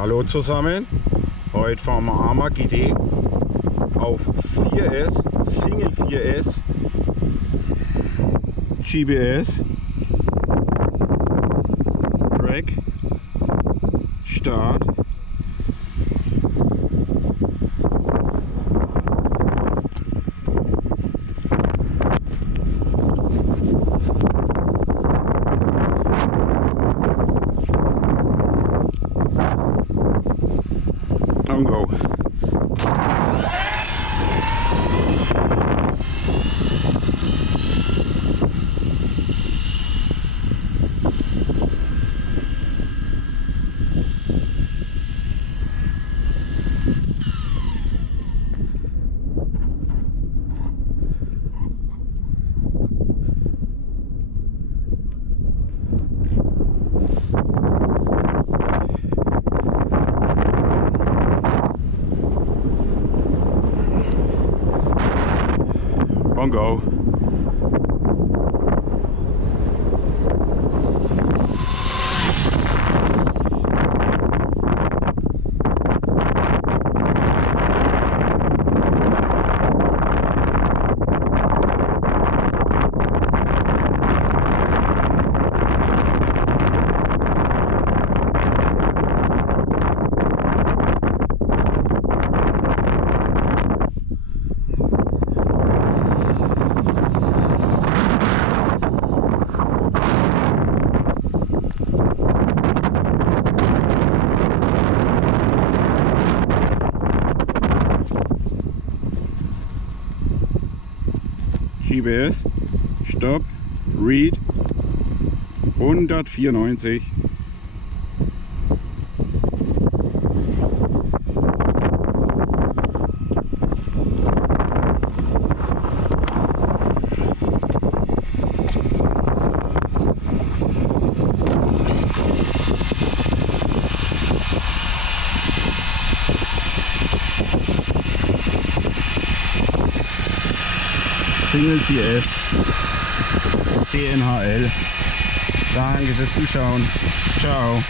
Hallo zusammen, heute fahren wir Arrma GT auf 4S, Single 4S, GPS, Track, Start. And go. On go. GPS, Stopp, Read, 194. Single 4S, CNHL. Danke fürs Zuschauen. Ciao.